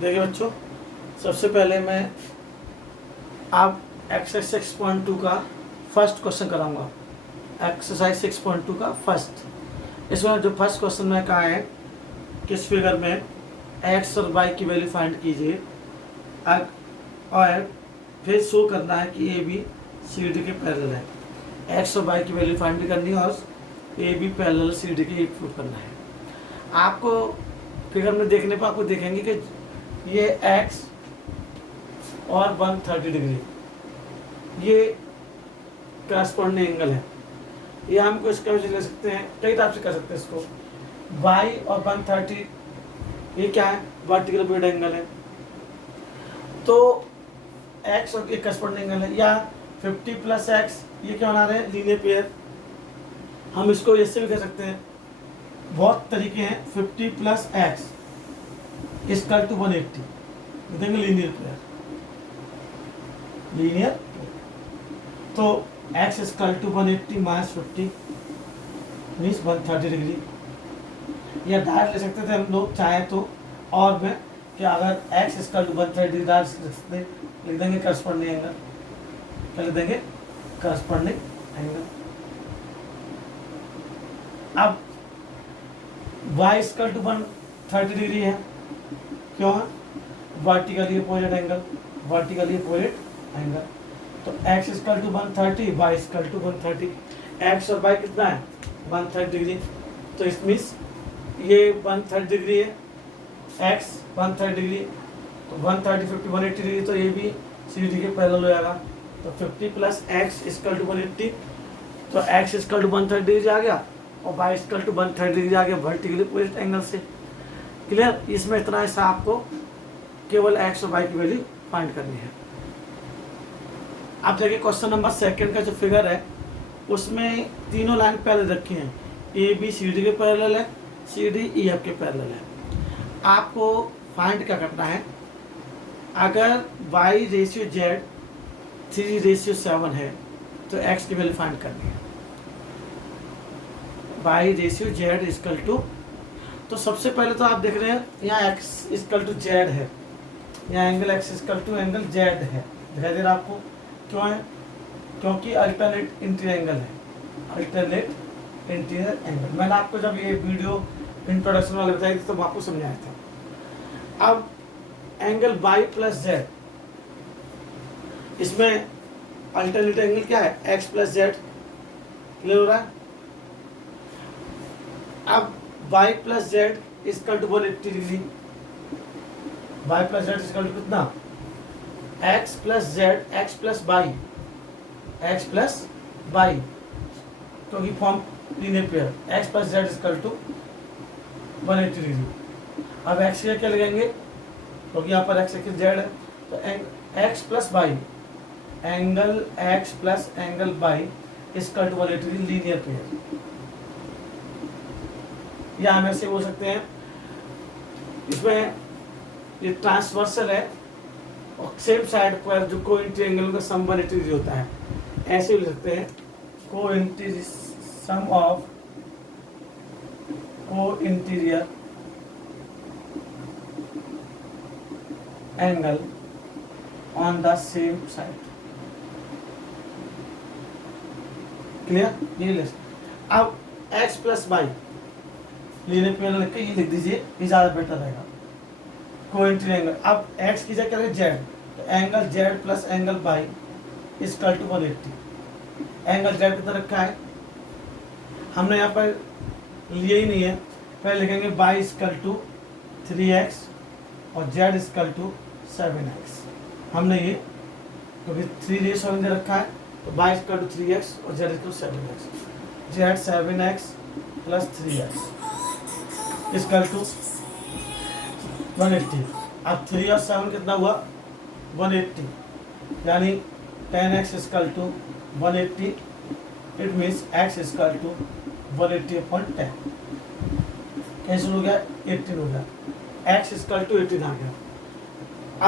देखिए बच्चों, सबसे पहले मैं आप एक्सरसाइज 6.2 का फर्स्ट क्वेश्चन कराऊंगा। एक्सरसाइज 6.2 का फर्स्ट। इसमें जो फर्स्ट क्वेश्चन में कहा है किस फिगर में एक्स और वाई की वैल्यू फाइंड कीजिए और फिर शो करना है कि ए बी सी डी के पैरेलल है। एक्स और वाई की वैल्यू फाइंड करनी है और A B parallel C D के प्रूव करना है। आपको फिगर में देखने पर आपको देखेंगे कि ये एक्स और 130 डिग्री ये करस्पॉन्डिंग एंगल है। ये हमको इसका वजह ले सकते हैं, कई टाइप से कर सकते हैं इसको। y और 130 ये क्या है, वर्टिकल बेड एंगल है, तो x और ये करस्पॉन्डिंग एंगल है। या 50 प्लस एक्स ये क्या बना रहे हैं, लीनियर पेयर। हम इसको ऐसे भी कर सकते हैं, बहुत तरीके हैं। 50 प्लस एक्स इक्वल टू 180 देंगे लीनियर पेयर। लीनियर तो x equal to 180 minus 50 means 130 degree. या डायरेक्ट ले सकते थे हम लोग चाहे तो, और में कि अगर x equal to 130 degree direct लिख देंगे करस्पॉन्डिंग एंगल। क्या लिख देंगे, करस्पॉन्डिंग एंगल। अब y इक्वल टू 130 डिग्री है, क्यों है, vertically opposite angle, vertically opposite angle. तो x equal to 130, y equal to 130। x और y कितना है, 130 डिग्री। तो इस मीन्स ये 130 डिग्री है, x 130 डिग्री, तो 130 50 180 डिग्री, तो ये भी सी डी के पैरेलल हो जाएगा। तो 50 प्लस एक्स इक्वल टू 180, तो x इक्वल टू 130 डिग्री आ गया और y इक्वल टू 130 डिग्री आ गया वर्टिकली अपोजिट एंगल से। क्लियर। इसमें इतना ऐसा आपको केवल x और y की वैल्यू फाइंड करनी है। अब देखिए क्वेश्चन नंबर सेकंड का जो फिगर है उसमें तीनों लाइन पहले रखी हैं। ए बी सी डी के पैरेलल है, सी डी ई एफ के पैरेलल है। आपको फाइंड क्या करना है, अगर y रेशियो z 3:7 है तो x की वैल्यू फाइंड करनी है। y ratio z equal to, तो सबसे पहले तो आप देख रहे हैं यहाँ x इक्वल टू z है, यहाँ angle x equal to angle z है, दिखाई दे रहा आपको। क्यों है, क्योंकि अल्टरनेट इंटीरियर एंगल है, अल्टरनेट इंटीरियर एंगल। मैंने आपको जब ये वीडियो इंट्रोडक्शन वाले बताई थी तो मैं आपको समझाया था। अब एंगल y प्लस z, इसमें अल्टरनेट एंगल क्या है, x प्लस z। क्लियर हो रहा है। अब y plus z equal to 180 degree. y plus z equal to कितना, x plus z, x plus y, x plus y, क्योंकि form linear pair. x plus z equal to 180 degree. अब x के क्या लगेंगे, क्योंकि यहाँ पर x एक z है, तो x plus y, angle x plus angle y equal to 180 degree linear pair. या हम ऐसे बोल सकते हैं, इसमें ये ट्रांसवर्सल है और सेम साइड पर जो को इंटीरियर एंगल का सम 180 डिग्री होता है, ऐसे लिख सकते हैं को इंटीरियर सम ऑफ को interior angle on the same side. Clear, ये लिख। अब x plus Y linear pair लिख के ये लिख दीजिए, ये ज़्यादा बेटर रहेगा। को इंटीरियर एंगल, अब x की जगह करें z, तो angle z plus angle y equal to 180। Angle z कितना रखा है, हमने यहाँ पर लिए ही नहीं है, पहले लिखेंगे y इक्वल टू 3x और z इक्वल टू 7x। हमने ये क्योंकि 3:7 दे रखा है, तो y इक्वल टू 3x और z equal to 7x। z 7x plus 3x equal to 180। अब 3 और 7 कितना हुआ, 180, यानी 10x equal to 180। It means x equal to 180/10। कैसे हो गया, 18 हो गया। x इक्वल टू 18 आ गया।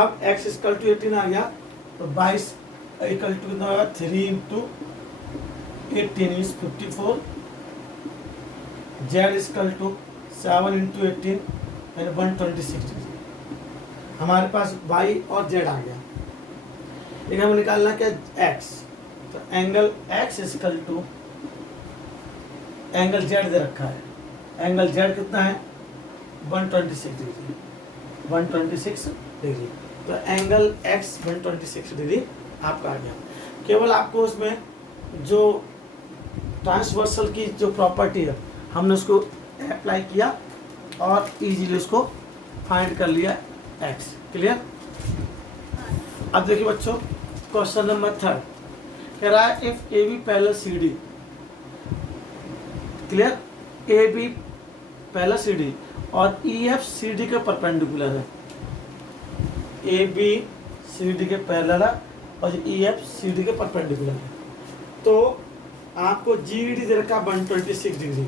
अब x इक्वल टू 18 आ गया तो 22 इक्वल टू कितना होगा, 3 into 18 means 54। z equal to 7 into 18 यानी 126 डिग्री। हमारे पास y और z आ गया, लेकिन हमें निकालना क्या x, तो angle x equal to angle z दे रखा है, एंगल z कितना है 126 डिग्री, 126 डिग्री, तो एंगल x 126 डिग्री आपका आ गया। केवल आपको उसमें जो ट्रांसवर्सल की जो प्रॉपर्टी है हमने उसको अप्लाई किया और इजीली उसको फाइंड कर लिया x। क्लियर? अब देखिए बच्चों, क्वेश्चन नंबर 3 कह रहा है if A B parallel C D. Clear? A B parallel C D और ई एफ सी डी के परपेंडिकुलर है, ए बी सी डी के पैरेलल है और ई एफ सी डी के परपेंडिकुलर है, तो आपको जी डी दे रखा 126 डिग्री।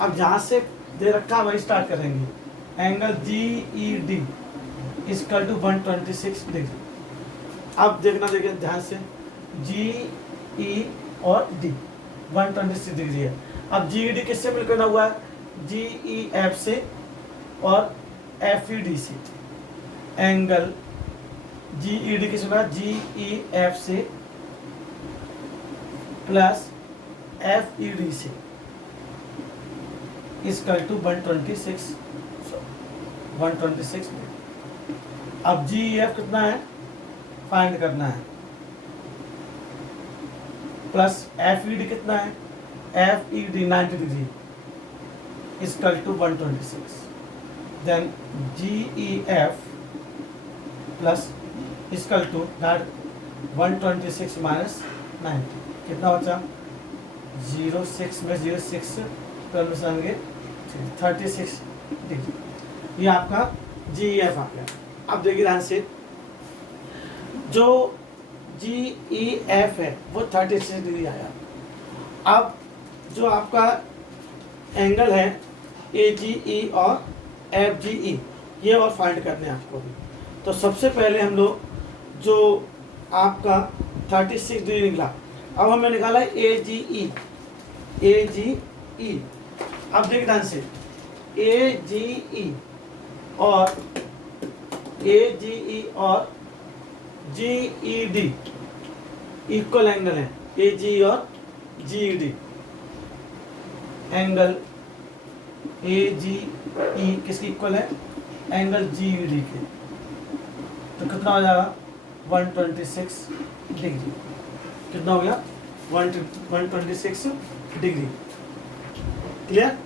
अब जहाँ से दे रखा वही स्टार्ट करेंगे, angle G E D equal to 126 degree. अब देखना, देखिए ध्यान से, जी ई और डी 126 डिग्री है। अब जी ई डी किससे मिलकर ना हुआ है, जी ई एफ से और एफ ई डी से। एंगल जी ई डी किससे बना, जी ई एफ से प्लस एफ ई डी से इक्वल टू 126 डिग्री। अब जी ई एफ कितना है फाइंड करना है, प्लस एफ ई डी कितना है, F E D 90 degree equal to 126, then G E F plus equal to 126 minus 90 कितना बचा, 06 में 06 12 से आएंगे 36 डिग्री। ये आपका जी ई एफ आ गया। अब देखिए ध्यान से, जो जी ई एफ है वो 36 डिग्री आया। अब जो आपका एंगल है ए जी ई और एफ जी ई, ये और फाइंड करने हैं आपको भी। तो सबसे पहले हम लोग जो आपका 36 डिग्री निकला, अब हमें निकाला है ए जी ई, ए जी ई। अब देखिए ध्यान से, ए जी ई और ए जी ई और जी ई डी इक्वल एंगल है, ए जी और जी E D. Angle A G ई किसकी इक्वल है, एंगल जी ई डी के, तो कितना हो जाएगा 126 डिग्री। कितना हो गया 126 डिग्री। क्लियर?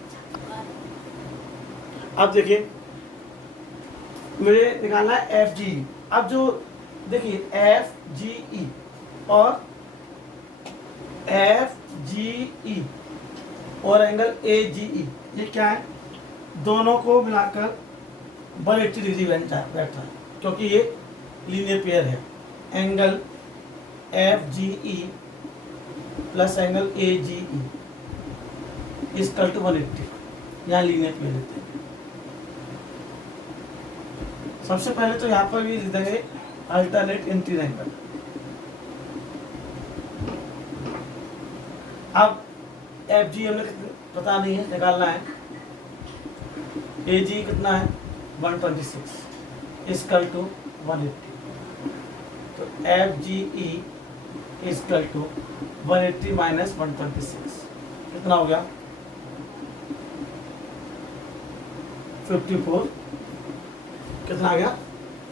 अब देखिए मुझे निकालना है एफ जी। अब जो देखिए एफ जी ई और एफ जी ई और एंगल ए जी ई, ये क्या है, दोनों को मिलाकर 180 डिग्री बैठता है, क्योंकि ये लीनियर पेयर है। Angle F G E plus angle A G E equal to 180, यहाँ लीनियर पेयर लेते हैं। सबसे पहले तो यहाँ पर भी दे देंगे अल्टरनेट इंटीरियर एंगल। अब एफ जी हमें पता नहीं है, निकालना है। ए जी कितना है 126 इक्वल टू 180, तो F G E equal to 180 minus 126 कितना हो गया 54। कितना आ गया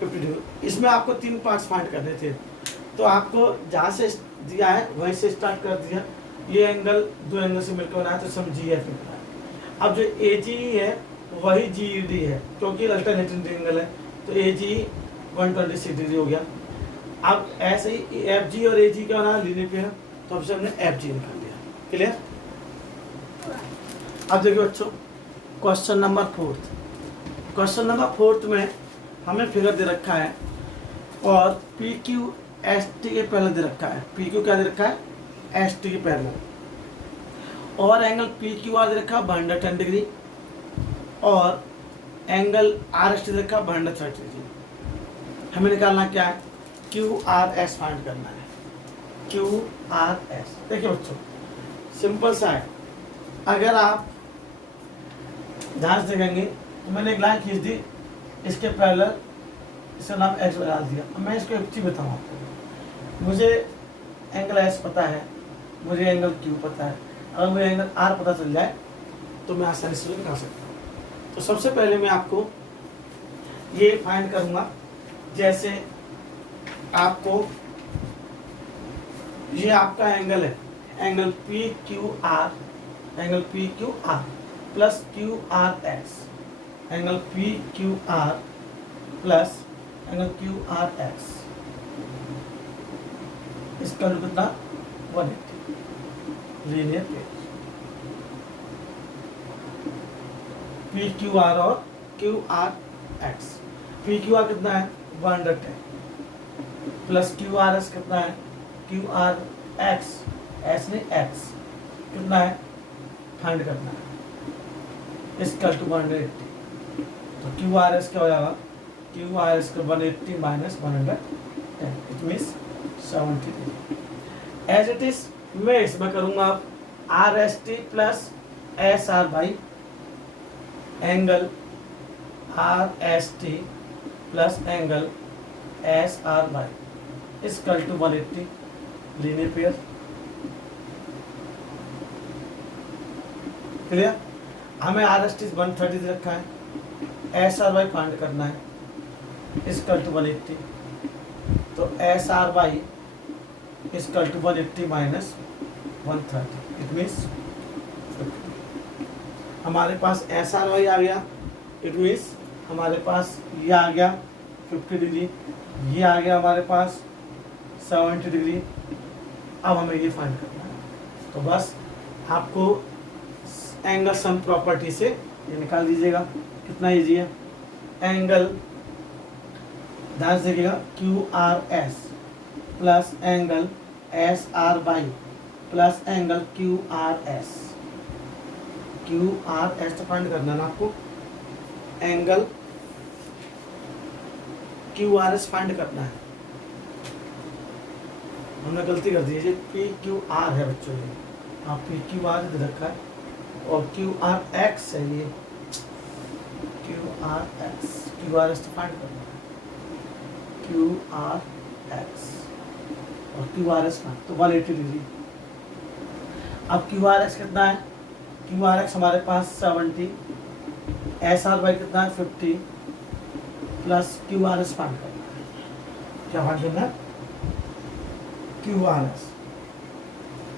52। इसमें आपको 3 पार्ट्स फाइंड करने थे, तो आपको जहाँ से दिया है वहीं से स्टार्ट कर दिया। ये एंगल 2 एंगल से मिलकर बनाया तो सब जी एफ निकला है। अब जो ए जी है वही जी ई डी है, क्योंकि अल्टरनेटिंग एंगल है, तो ए जी 126 डिग्री हो गया। अब ऐसे ही एफ जी और ए जी क्या बना लीनियर पेयर, तो हमसे हमने एफ जी निकाल लिया। क्लियर? अब देखिए बच्चों, क्वेश्चन नंबर 4। क्वेश्चन नंबर 4 में हमें फिगर दे रखा है और पी क्यू एस टी के पैरेलल दे रखा है। पी क्यू क्या दे रखा है, एस टी के पैरेलल, और एंगल पी क्यू आर दे रखा है 110 डिग्री और एंगल आर एस टी दे रखा है 130 डिग्री। हमें निकालना क्या है, क्यू आर एस फाइंड करना है। क्यू आर एस देखिए बच्चों सिंपल सा है। अगर आप ध्यान से देखेंगे तो मैंने एक लाइन खींच दी, इसके पैरेलल इसका नाम एक्स लगा दिया। अब मैं इसको एक चीज बताऊँ आपको, मुझे एंगल एस पता है, मुझे एंगल क्यू पता है, अगर मुझे एंगल आर पता चल जाए तो मैं आसानी से निकाल सकता हूँ। तो सबसे पहले मैं आपको ये फाइंड करूँगा, जैसे आपको ये आपका एंगल है, angle P Q R, angle P Q R plus Q R X, angle P Q R plus angle Q R X, इसका कितना 180 linear pair. P Q R और Q R X, P Q R कितना है 110 plus Q R S कितना है, Q R X, S नहीं X कितना है, फाइंड करना है, इसका टू 180। तो क्यू आर एस क्या हो जाएगा, क्यू आर एस का 180 minus 110, it means 70। As it is मैं इसमें करूँगा R S T plus S R Y angle R S T plus angle S R Y equal to 180 linear pair. Clear? हमें R S T 130 दे रखा है, S R by find करना है, is equal to 180। तो S R Y equal to 180 minus 130, it means हमारे पास S R Y आ गया, इट मीन्स हमारे पास ये आ गया 50 डिग्री, ये आ गया हमारे पास 70 डिग्री। अब हमें ये फाइंड करना है, तो बस आपको एंगल सम प्रॉपर्टी से ये निकाल दीजिएगा। कितना ईजी है, एंगल ध्यान से देखिएगा, Q R S plus angle S R by plus angle Q R S, Q R S तो फाइंड करना है ना आपको, angle Q R S find करना है। हमने गलती कर दी है, पी क्यू आर है बच्चों, ये आप पी क्यू आर दे रखा है और क्यू आर एक्स है, ये Q R x, Q R S तो फाइंड करना है, क्यू आर एक्स और क्यू आर एस तो 180 डिग्री। अब क्यू आर एक्स कितना है, क्यू आर एक्स हमारे पास 70, एस आर बाई कितना है 50 plus Q R S find करना है। क्या फाइंड करना है, क्यू आर एस।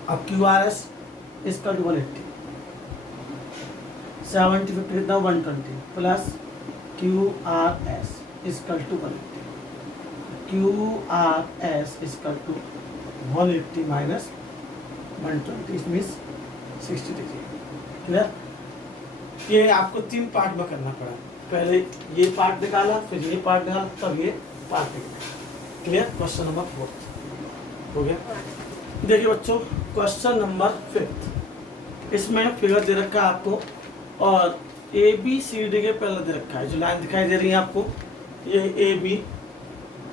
अब क्यू आर एस इसका 180, 70 50 कितना 120 plus Q R S equal to 180, Q R S equal to 180 minus 120 means 60 degree. Clear? ये आपको 3 पार्ट में करना पड़ा, पहले ये पार्ट निकाला, फिर ये पार्ट निकाला, तब ये पार्ट निकाला। क्लियर? क्वेश्चन नंबर 4 हो गया। देखिए बच्चों, क्वेश्चन नंबर 5, इसमें फिगर दे रखा है आपको और ए बी सी डी के पैरेलल दे रखा है। जो लाइन दिखाई दे रही है आपको, ये ए बी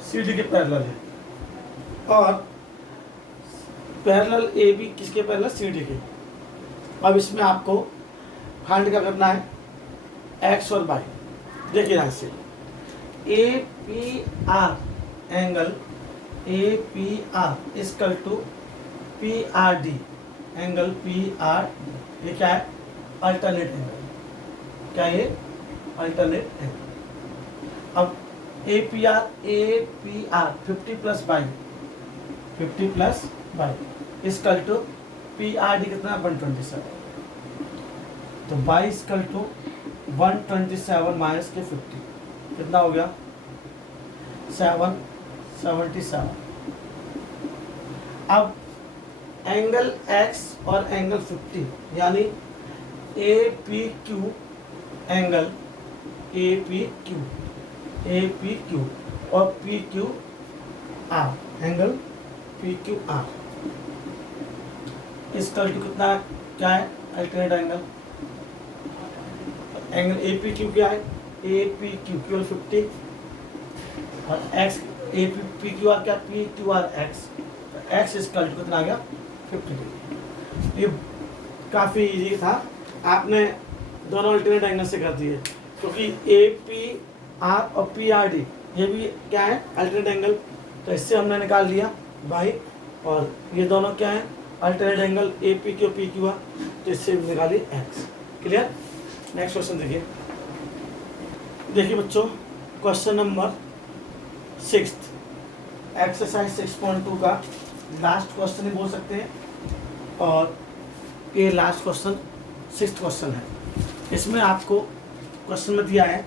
सी डी के पैरेलल है और पैरेलल ए बी किसके पैरेलल, सी डी के। अब इसमें आपको फाइंड क्या करना है, एक्स और वाई। देखिए यहाँ से A P R angle A P R equal to P R D angle P R, ये क्या है, अल्टरनेट एंगल। क्या ये, अल्टरनेट एंगल। अब A P R 50 plus Y 50 plus Y equal to P R D कितना 127, तो by equal to 127 minus के 50 कितना हो गया 777। अब एंगल x और एंगल 50 यानी A P Q angle A P Q और P Q R angle P Q R इसका कितना क्या है, alternate angle. Angle A P Q क्या है, ए पी क्यू केवल 50 और X A P Q R क्या, P Q R X, X इसका कितना आ गया 50 डिग्री। ये काफ़ी इजी था, आपने दोनों अल्टरनेट एंगल से कर दिए, क्योंकि ए पी आर और पी आर डी ये भी क्या है, अल्टरनेट एंगल, तो इससे हमने निकाल लिया y, और ये दोनों क्या है, alternate angle A P Q P Q, तो इससे निकाली x। क्लियर। नेक्स्ट क्वेश्चन देखिए। देखिए बच्चों, क्वेश्चन नंबर 6, एक्सरसाइज 6.2 का लास्ट क्वेश्चन ही बोल सकते हैं, और ये लास्ट क्वेश्चन 6th क्वेश्चन है। इसमें आपको क्वेश्चन में दिया है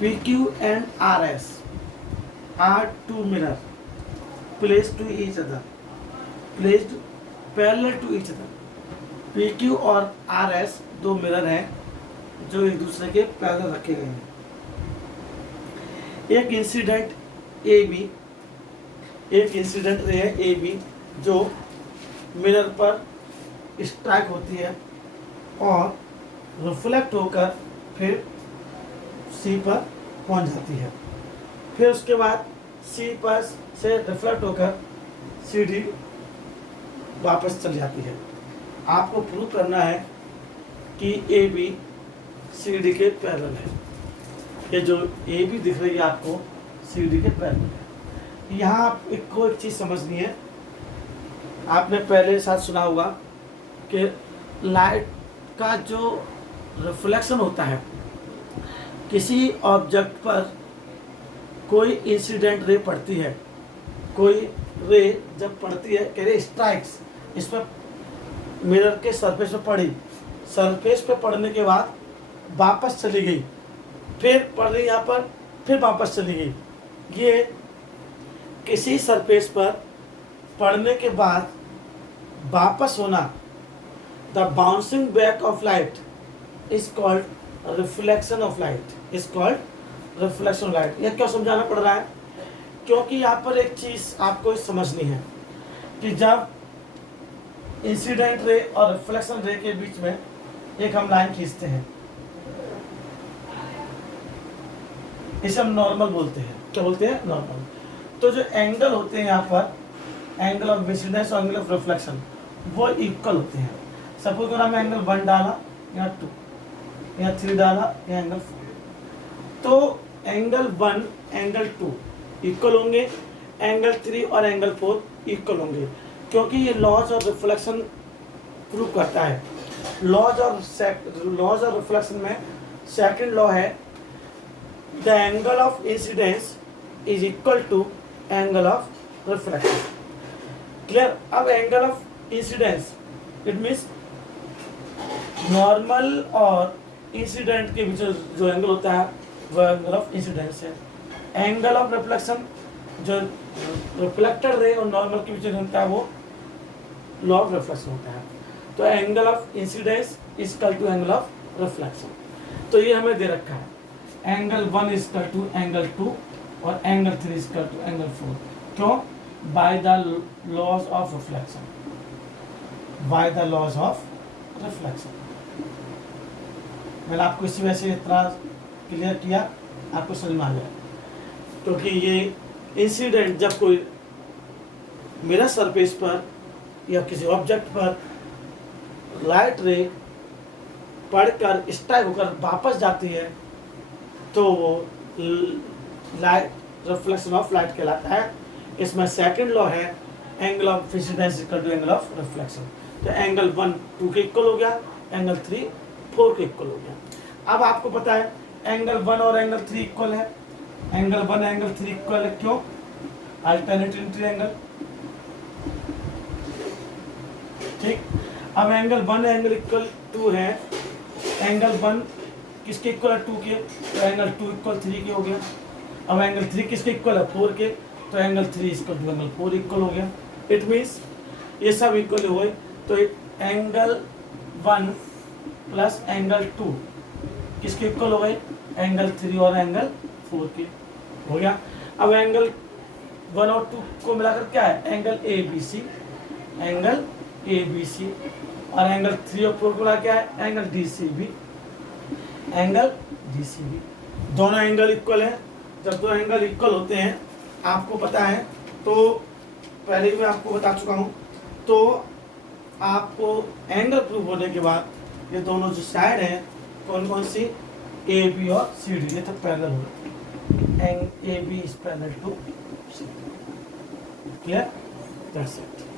PQ and RS are two mirror placed to each other, placed parallel to each other। PQ और RS दो मिरर हैं जो एक दूसरे के पैरेलल रखे गए हैं। एक इंसिडेंट AB, एक इंसिडेंट रे है AB जो मिरर पर स्ट्राइक होती है और रिफ्लेक्ट होकर फिर C पर पहुंच जाती है, फिर उसके बाद C पर से रिफ्लेक्ट होकर CD वापस चली जाती है। आपको प्रूव करना है कि AB CD के पैरेलल है। ये जो AB दिख रही है आपको CD के पैरेलल है। यहाँ आपको एक चीज़ समझनी है, आपने पहले साथ सुना होगा कि लाइट का जो रिफ्लेक्शन होता है, किसी ऑब्जेक्ट पर कोई इंसिडेंट रे पड़ती है, कोई रे जब पड़ती है, कह रहे स्ट्राइक्स, इस पर मिरर के सरफेस पे पड़ी, सरफेस पे पड़ने के बाद वापस चली गई, फिर पड़ रही यहाँ पर, फिर वापस चली गई। ये किसी सरफेस पर पड़ने के बाद वापस होना, the bouncing back of light is called reflection of light, is called reflection of light. यह क्यों समझाना पड़ रहा है? क्योंकि यहाँ पर एक चीज़ आपको समझनी है कि जब इंसिडेंट रे और रिफ्लेक्शन रे के बीच में एक हम लाइन खींचते हैं, इसे हम नॉर्मल बोलते हैं। क्या बोलते हैं? नॉर्मल। तो जो एंगल होते हैं यहाँ पर, एंगल ऑफ इंसिडेंस और एंगल ऑफ रिफ्लेक्शन, वो इक्वल होते हैं। सपोज अगर हमने एंगल 1 डाला, यहाँ 2, यहाँ 3 डाला, यहाँ एंगल 4, तो एंगल 1 एंगल 2 इक्वल होंगे, एंगल 3 और एंगल 4 इक्वल होंगे, क्योंकि ये लॉज ऑफ रिफ्लेक्शन प्रूव करता है। लॉज ऑफ रिफ्लेक्शन में सेकंड लॉ है, the angle of incidence is equal to angle of reflection. Clear. अब angle of incidence it means normal और इंसिडेंट के बीच जो एंगल होता है वह एंगल ऑफ इंसिडेंस है। एंगल ऑफ रिफ्लेक्शन जो रिफ्लेक्टेड रे और नॉर्मल के बीच होता है वो लॉ ऑफ रिफ्लेक्शन होता है। तो angle of incidence is equal to angle of reflection. तो ये हमें दे रखा है, angle 1 is equal to angle 2 और angle 3 is equal to angle 4। क्यों? By the laws of reflection, by the laws of reflection. मैंने आपको इसी वजह से इतना क्लियर किया, आपको समझ में आ गया। क्योंकि ये इंसिडेंट जब कोई मिरर सरफेस पर या किसी ऑब्जेक्ट पर लाइट रे पड़कर स्ट्राइक होकर वापस जाती है, तो वो लाइट रिफ्लेक्शन ऑफ लाइट कहलाता है। इसमें सेकंड लॉ है, angle of incidence equal to angle of reflection. तो एंगल 1 2 के इक्वल हो गया, एंगल 3 4 के इक्वल हो गया। अब आपको पता है एंगल 1 और एंगल 3 इक्वल है, एंगल 1 एंगल 3 इक्वल है। क्यों? Alternative triangle. ठीक। अब एंगल 1 एंगल इक्वल 2 है, एंगल 1 किसके इक्वल है? 2 के, तो एंगल 2 इक्वल 3 के हो गया। अब एंगल 3 किसके इक्वल है? 4 के, तो angle 3 equal to angle 4 equal हो गया। इट मीन्स ये सब इक्वल हुए, तो एंगल 1 प्लस एंगल 2 किसके इक्वल हो गए? एंगल 3 और एंगल 4 के हो गया। अब एंगल 1 और 2 को मिलाकर क्या है? एंगल ABC, एंगल ABC, और एंगल 3 और 4 को मिला क्या है? Angle DCB, angle DCB। दोनों एंगल इक्वल है। जब दो एंगल इक्वल होते हैं, आपको पता है, तो पहले भी मैं आपको बता चुका हूँ, तो आपको एंगल प्रूव होने के बाद ये दोनों जो साइड हैं कौन कौन सी, AB और CD, ये तक पैरेलल हो गए। AB is parallel to C. Clear? That's it.